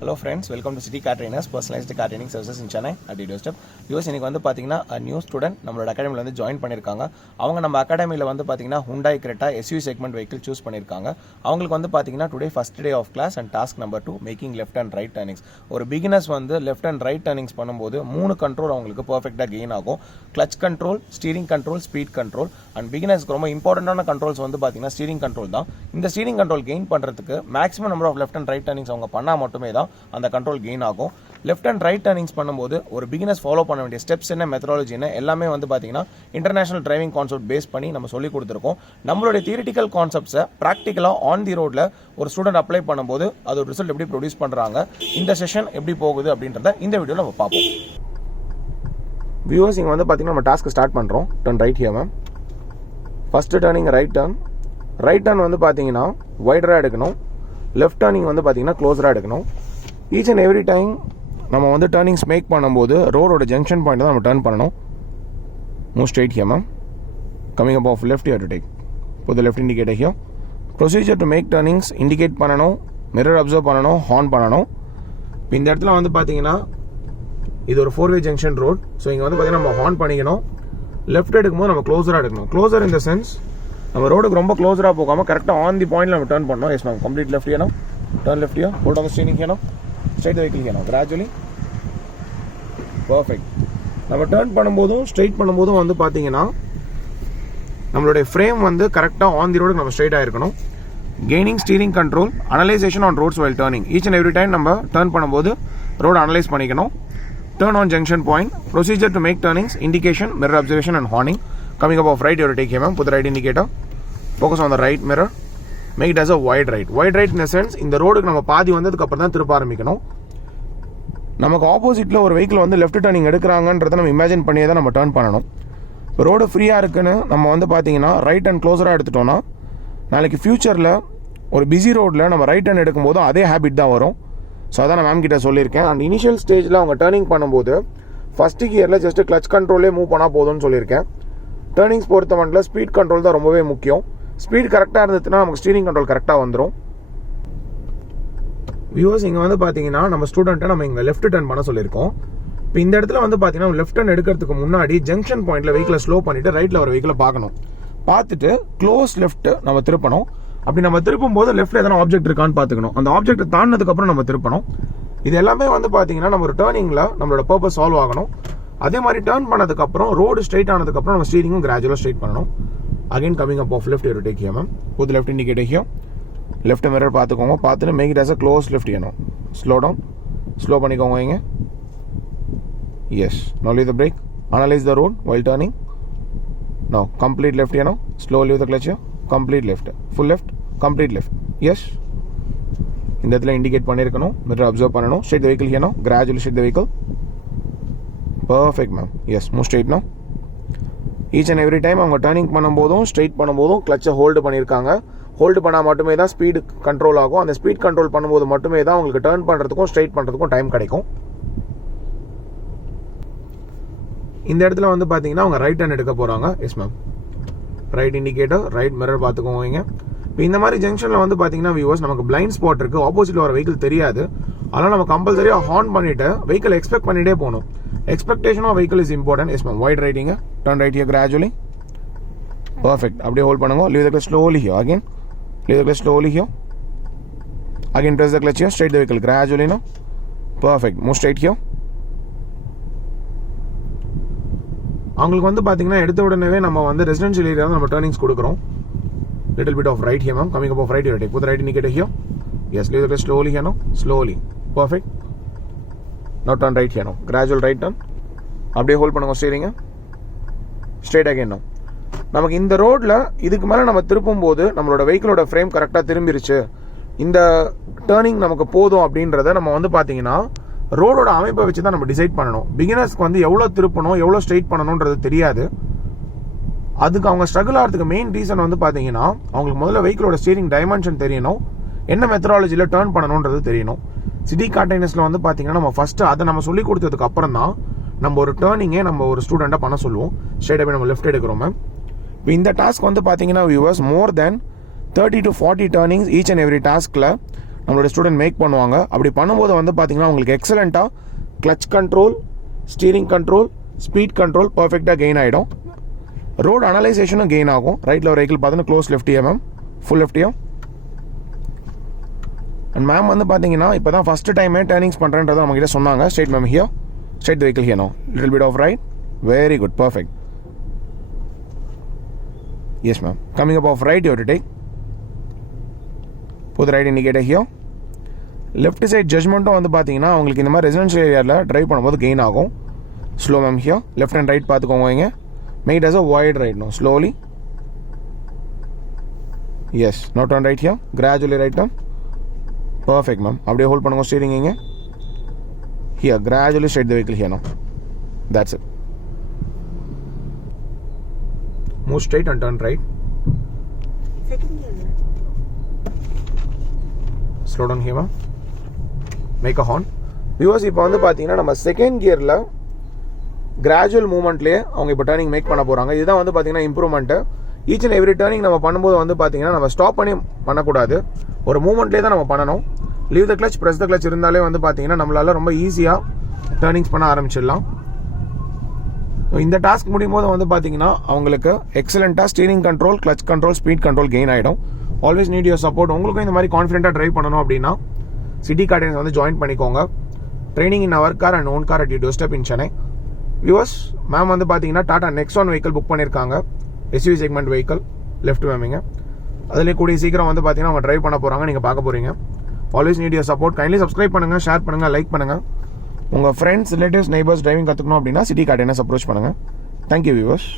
Hello friends, welcome to City Car Trainers, personalized car training services in Chennai at your doorstep. Viewers, இன்னைக்கு வந்து பாத்தீங்கன்னா new student நம்மளோட அகாடமில வந்து join பண்ணிருக்காங்க. அவங்க நம்ம அகாடமில வந்து பாத்தீங்கன்னா Hyundai Creta SUV segment vehicle choose பண்ணிருக்காங்க. அவங்களுக்கு வந்து பாத்தீங்கன்னா today first day of class and task number 2 making left and right turnings. ஒரு beginners வந்து left and right turnings பண்ணும்போது மூணு கண்ட்ரோல் அவங்களுக்கு பெர்ஃபெக்ட்டா கெயின் ஆகும். Clutch control, steering control, speed control and பிகினர்ஸ்க்கு ரொம்ப இம்பார்ட்டன்டான கண்ட்ரோல்ஸ் வந்து பாத்தீங்கன்னா ஸ்டீரிங் கண்ட்ரோல் தான். இந்த ஸ்டீரிங் கண்ட்ரோல் கெயின் பண்றதுக்கு maximum number of left and right turnings அவங்க பண்ணா மட்டுமே தான் அந்த கண்ட்ரோல் கெயின் ஆகும். லெஃப்ட் அண்ட் ரைட் டர்னிங்ஸ் பண்ணும்போது ஒரு பிகினர்ஸ் ஃபாலோ பண்ண வேண்டிய ஸ்டெப்ஸ் என்ன, மெத்தடாலஜி என்ன, எல்லாமே வந்து பாத்தீங்கன்னா இன்டர்நேஷனல் டிரைவிங் கான்செப்ட் பேஸ் பண்ணி நம்ம சொல்லி கொடுத்துருக்கோம். நம்மளுடைய தியரிட்டிக்கல் கான்செப்ட்ஸை ப்ராக்டிக்கலா ஆன் தி ரோட்ல ஒரு ஸ்டூடெண்ட் அப்ளை பண்ணும்போது அதோட ரிசல்ட் எப்படி ப்ரொடியூஸ் பண்றாங்க, இந்த செஷன் எப்படி போகுது அப்படின்றத இந்த வீடியோல நம்ம பார்ப்போம். வியூவர்ஸ், இங்க வந்து பாத்தீங்கன்னா நம்ம டாஸ்க் ஸ்டார்ட் பண்றோம். Turn right here ma'am. First turning right turn வந்து பாத்தீங்கன்னா வைடரா எடுக்கணும். லெஃப்ட் டர்னிங் வந்து பாத்தீங்கன்னா க்ளோஸரா எடுக்கணும். ஈச் அண்ட் எவ்ரி டைம் நம்ம வந்து டர்னிங்ஸ் மேக் பண்ணும்போது ரோடோட ஜங்ஷன் பாயிண்ட் தான் நம்ம டர்ன் பண்ணணும். Move straight here ma'am. Coming up of left here to take put left indicator here. Procedure to make turnings indicate பண்ணணும், மிரர் அப்சர்வ் பண்ணணும், horn பண்ணணும். இப்போ இந்த இடத்துல வந்து பார்த்தீங்கன்னா இது ஒரு 4-way ஜங்ஷன் ரோட். ஸோ இங்கே வந்து பார்த்தீங்கன்னா நம்ம ஹார்ன் பண்ணிக்கணும். லெஃப்ட் எடுக்கும்போது நம்ம க்ளோஸராக எடுக்கணும். க்ளோஸர் இன் த சென்ஸ் நம்ம ரோடுக்கு ரொம்ப க்ளோஸராக போகாமல் கரெக்டாக ஆன் தி பாயிண்ட்ல நம்ம டர்ன் பண்ணணும். Yes ma'am. Complete left here. Turn left here. Hold on the steering here. Straight the vehicle here. Gradually. Perfect. நம்ம டர்ன் பண்ணும்போதும் ஸ்ட்ரைட் பண்ணும்போதும் வந்து பார்த்தீங்கன்னா நம்மளுடைய ஃப்ரேம் வந்து கரெக்டாக ஆன் தி ரோடுக்கு நம்ம ஸ்ட்ரைட்டாக இருக்கணும். Gaining steering control, analysation on roads while turning. Each and every time நம்ம டர்ன் பண்ணும்போது ரோடு அனலைஸ் பண்ணிக்கணும். Turn on junction point. Procedure to make turnings, indication, mirror observation and horning. Coming up off right, you have to take him. Put the right indicator. Focus on the right mirror. Make it as a wide right. Wide right in the sense, in the road நம்ம பாதி வந்ததுக்கு அப்புறம் தான் திருப்ப ஆரம்பிக்கணும். நமக்கு ஆப்போசிட்ல ஒரு வெஹிக்கிள் வந்து லெஃப்ட் டர்னிங் எடுக்கிறாங்கன்றத நம்ம இமேஜின் பண்ணியே தான் நம்ம டர்ன் பண்ணணும். ரோடு ஃப்ரீயா இருக்குன்னு நம்ம வந்து பாத்தீங்கன்னா ரைட் அண்ட் க்ளோஸரா எடுத்துட்டோம்னா நாளைக்கு ஃபியூச்சர்ல ஒரு பிஸி ரோட்ல நம்ம ரைட் ஹேண்ட் எடுக்கும்போது அதே ஹேபிட் தான் வரும். ஸோ அதான் நான் மேம் கிட்ட சொல்லியிருக்கேன். அண்ட் இனிஷியல் ஸ்டேஜில் அவங்க டர்னிங் பண்ணும்போது ஃபர்ஸ்ட் கியரில் ஜஸ்ட் கிளச் கண்ட்ரோலே மூவ் பண்ணால் போதும்னு சொல்லியிருக்கேன். டர்னிங்ஸ் பொறுத்த மட்டும் ஸ்பீட் கண்ட்ரோல் தான் ரொம்பவே முக்கியம். ஸ்பீட் கரெக்டாக இருந்துச்சுன்னா நமக்கு ஸ்டீரிங் கண்ட்ரோல் கரெக்டாக வந்துடும். வியூவர்ஸ், இங்கே வந்து பார்த்தீங்கன்னா நம்ம ஸ்டூடெண்ட்டை நம்ம இங்கே லெஃப்ட் டர்ன் பண்ண சொல்லியிருக்கோம். இப்போ இந்த இடத்துல வந்து பார்த்தீங்கன்னா லெஃப்ட் டர்ன் எடுக்கிறதுக்கு முன்னாடி ஜங்ஷன் பாயிண்ட்ல வெஹிக்கிளை ஸ்லோ பண்ணிட்டு ரைட்டில் ஒரு வெஹிக்கிளை பார்க்கணும். பார்த்துட்டு க்ளோஸ் லெஃப்ட் நம்ம திருப்பணும். அப்படி நம்ம திருப்பும் போது லெஃப்ட்ல எதனா ஆப்ஜெக்ட் இருக்கான்னு பாத்துக்கணும். அந்த ஆப்ஜெக்ட் தாண்டினதுக்கு அப்புறம் நம்ம திருப்பணும். இது எல்லாமே வந்து பாத்தீங்கன்னா நம்ம ஒரு டர்னிங்ல நம்மளோட பர்பஸ் சால்வ் ஆகணும். அதே மாதிரி டர்ன் பண்ணதுக்கு அப்புறம் ரோடு ஸ்ட்ரைட் ஆனதுக்கு அப்புறம் நம்ம ஸ்டீரிங்கும் கிராஜுவலா ஸ்ட்ரைட் பண்ணணும். Again coming up of left you take here ma'am. Put left indicator here. Left mirror பாத்துக்கோங்க. பார்த்துட்டு make it as a close left here. Slow down. Slow பண்ணிக்கோங்க இங்க. Yes. Now leave the brake. Analyze the road while turning. Now complete left here. Now slowly with the clutch here. Complete left. Full left. Complete left. Yes. இந்த இடத்துல indicate பண்ணிருக்கணும். Mirror observe பண்ணணும். Straight the vehicle here. No gradually straight the vehicle. Perfect ma'am. Yes. Move straight no. Each and every time அவங்க turning பண்ணும்போதும் straight பண்ணும்போதும் கிளச்சை hold பண்ணியிருக்காங்க. Hold பண்ணால் மட்டுமே தான் ஸ்பீடு கண்ட்ரோல் ஆகும். அந்த ஸ்பீட் கண்ட்ரோல் பண்ணும்போது மட்டுமே தான் உங்களுக்கு டர்ன் பண்ணுறதுக்கும் ஸ்ட்ரைட் பண்ணுறதுக்கும் டைம் கிடைக்கும். இந்த இடத்துல வந்து பார்த்தீங்கன்னா அவங்க ரைட் ஹேண்ட் எடுக்க போகிறாங்க. Yes ma'am. Right indicator, right mirror பார்த்துக்கோங்க. இப்போ இந்த மாதிரி ஜங்ஷன்ல வந்து பாத்தீங்கன்னா வியூவர்ஸ் நமக்கு பிளைண்ட் ஸ்பாட் இருக்கு. ஆப்போசிட்ல வர வெஹிக்கிள் தெரியாது. அதனால நம்ம கம்பல்சரியா ஹார்ன் பண்ணிட்டு வெஹிக்கிள் எக்ஸ்பெக்ட் பண்ணிட்டே போகணும். Expectation of vehicle is important. Yes ma'am. Wide righting. Turn right here gradually. Perfect. அப்படியே ஹோல்ட் பண்ணுங்க. Leave the clutch slowly here. Again leave the clutch slowly here. Again press the clutch here. Straight the vehicle gradually. No perfect. Move straight here. அவங்களுக்கு வந்து பாத்தீங்கன்னா எடுத்த உடனே நம்ம வந்து residential area நம்ம டர்னிங்ஸ் கொடுக்குறோம். Little bit of right here, ma'am. Coming up of right, you take. Put the right indicator here. Yes, leave the rest slowly here now. Slowly. Perfect. Now turn right here now. Gradual right turn. அப்படியே hold பண்ணுங்க steering. Straight again now. நமக்கு இந்த ரோட்ல இதுக்கு மேல நம்ம திருப்பும் போது நம்மளோட வெஹிக்கிளோட ஃப்ரேம் கரெக்டா திரும்பிருச்சு, இந்த டர்னிங் நமக்கு போதும் அப்படின்றத நம்ம வந்து பாத்தீங்கன்னா ரோடோட அமைப்பை வச்சு தான் நம்ம டிசைட் பண்ணணும். பிகினர்ஸ்க்கு வந்து எவ்வளவு திருப்பணும், எவ்வளவு ஸ்ட்ரைட் பண்ணணும்ன்றது தெரியாது. அதுக்கு அவங்க ஸ்ட்ரகிள் ஆகிறதுக்கு மெயின் ரீசன் வந்து பாத்தீங்கன்னா அவங்களுக்கு முதல்ல வெஹிக்கிளோட ஸ்டீரிங் டைமென்ஷன் தெரியணும், என்ன மெத்தடாலஜில டர்ன் பண்ணணும்ன்றது தெரியணும். சிட்டி கார் ட்ரைனர்ஸ்ல வந்து பாத்தீங்கன்னா நம்ம ஃபர்ஸ்ட் அதை நம்ம சொல்லி கொடுத்ததுக்கு அப்புறம் தான் நம்ம ஒரு டர்னிங்கே நம்ம ஒரு ஸ்டூடெண்டா பண்ண சொல்லுவோம். ஸ்ட்ரைட்டா போய் நம்ம லெஃப்ட் எடுக்கிறோம் மேம். இப்போ இந்த டாஸ்க் வந்து பாத்தீங்கன்னா viewers more then 30 to 40 turnings each and every டாஸ்க்ல நம்மளோட ஸ்டூடெண்ட் மேக் பண்ணுவாங்க. அப்படி பண்ணும்போது வந்து பார்த்தீங்கன்னா உங்களுக்கு எக்ஸலண்ட்டாக clutch control, steering control, speed control பர்ஃபெக்டாக கெயின் ஆகிடும். ரோடு அனலைசேஷனும் கெயின் ஆகும். ரைட்டில் ஒரு வெஹிக்கிள் பார்த்தீங்கன்னா க்ளோஸ் லெஃப்டியா மேம், ஃபுல் லெஃப்டியா. அண்ட் மேம் வந்து பார்த்தீங்கன்னா இப்போ தான் ஃபஸ்ட்டு டைமே டேர்னிங்ஸ் பண்ணுறேன்றதை நம்மகிட்ட சொன்னாங்க. Straight ma'am here, straight vehicle here no, little bit of right, very good, perfect. Yes ma'am, coming up of right you to take, put right indicator here. Left side ஜட்மெண்ட்டும் வந்து பார்த்தீங்கன்னா உங்களுக்கு இந்த மாதிரி ரெசிடென்ஷியல் ஏரியாவில் ட்ரைவ் பண்ணும்போது gain ஆகும். Slow ma'am here, left and right பார்த்துக்கோங்க. இங்கே make it as a wide right no, slowly. Yes, no turn right here, gradually right turn, perfect ma'am. அப்படியே ஹோல்ட் பண்ணுங்க ஸ்டீரிங். இங்கே here gradually straight the vehicle here no, that's it. Move straight and turn right. Slow down here ma'am, make a horn. Viewers இப்போ வந்து பார்த்தீங்கன்னா நம்ம second கியரில் gradual மூவ்மெண்ட்லேயே அவங்க இப்போ turning make பண்ண போகிறாங்க. இதுதான் வந்து பார்த்தீங்கன்னா improvement. Each and every turning நம்ம பண்ணும்போது வந்து பார்த்தீங்கன்னா நம்ம ஸ்டாப் பண்ணி பண்ணக்கூடாது, ஒரு மூவ்மெண்ட்லேயே தான் நம்ம பண்ணணும். Leave the clutch, press the clutch இருந்தாலே வந்து பார்த்தீங்கன்னா நம்மளால ரொம்ப ஈஸியாக டர்னிங்ஸ் பண்ண ஆரம்பிச்சிடலாம். இந்த டாஸ்க் முடியும் போது வந்து பார்த்தீங்கன்னா அவங்களுக்கு எக்ஸலண்ட்டாக steering control, clutch control, speed control gain ஆகிடும். Always need your support. உங்களுக்கும் இந்த மாதிரி கான்ஃபிடென்ட்டாக ட்ரைவ் பண்ணணும் அப்படின்னா சிட்டி கார்டன்ஸ் வந்து ஜாயின் பண்ணிக்கோங்க. Training in our car and own car at you door step in Chennai. Viewers, ma'am வந்து பார்த்தீங்கன்னா டாடா நெக்ஸான் வெஹிக்கிள் புக் பண்ணியிருக்காங்க, எஸ்யூவி செக்மெண்ட் வெஹிக்கிள், லெஃப்ட் மேமிங்க. அதிலே கூடிய சீக்கிரம் வந்து பார்த்தீங்கன்னா அவங்க ட்ரைவ் பண்ண போகிறாங்க, நீங்கள் பார்க்க போகிறீங்க. Always need your support. Kindly subscribe பண்ணுங்கள், ஷேர் பண்ணுங்கள், லைக் பண்ணுங்கள். உங்கள் ஃப்ரெண்ட்ஸ், ரிலேட்டிவ்ஸ், நெய்பர்ஸ் டிரைவிங் கற்றுக்கணும் அப்படின்னா சிட்டி கார்டன்ஸ் அப்ரோச் பண்ணுங்கள். Thank you viewers.